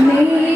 me.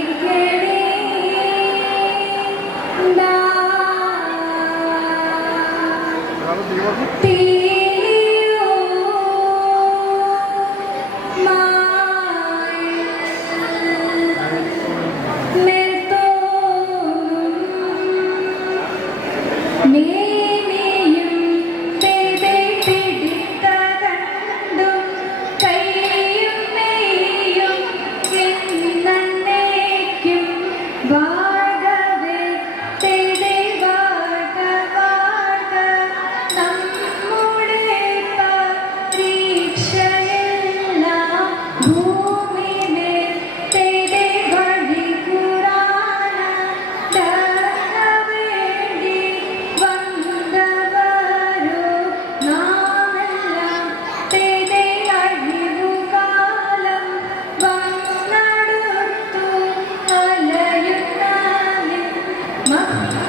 konuşmak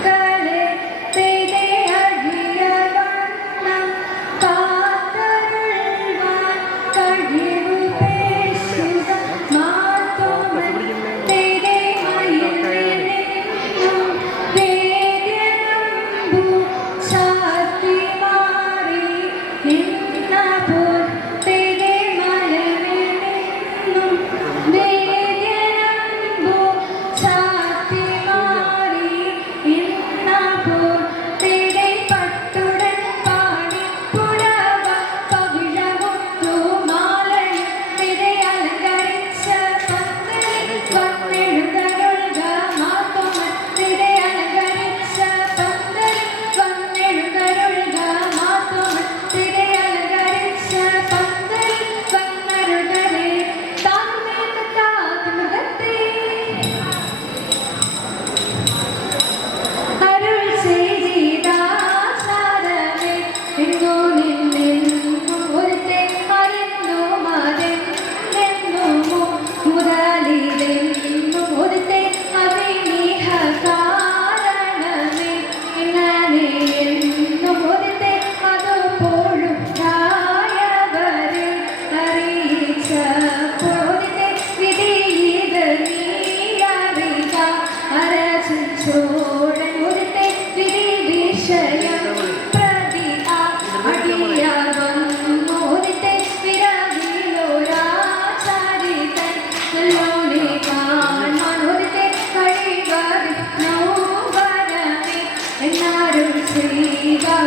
എന്നാരും Shri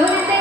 ഒരുത്തെ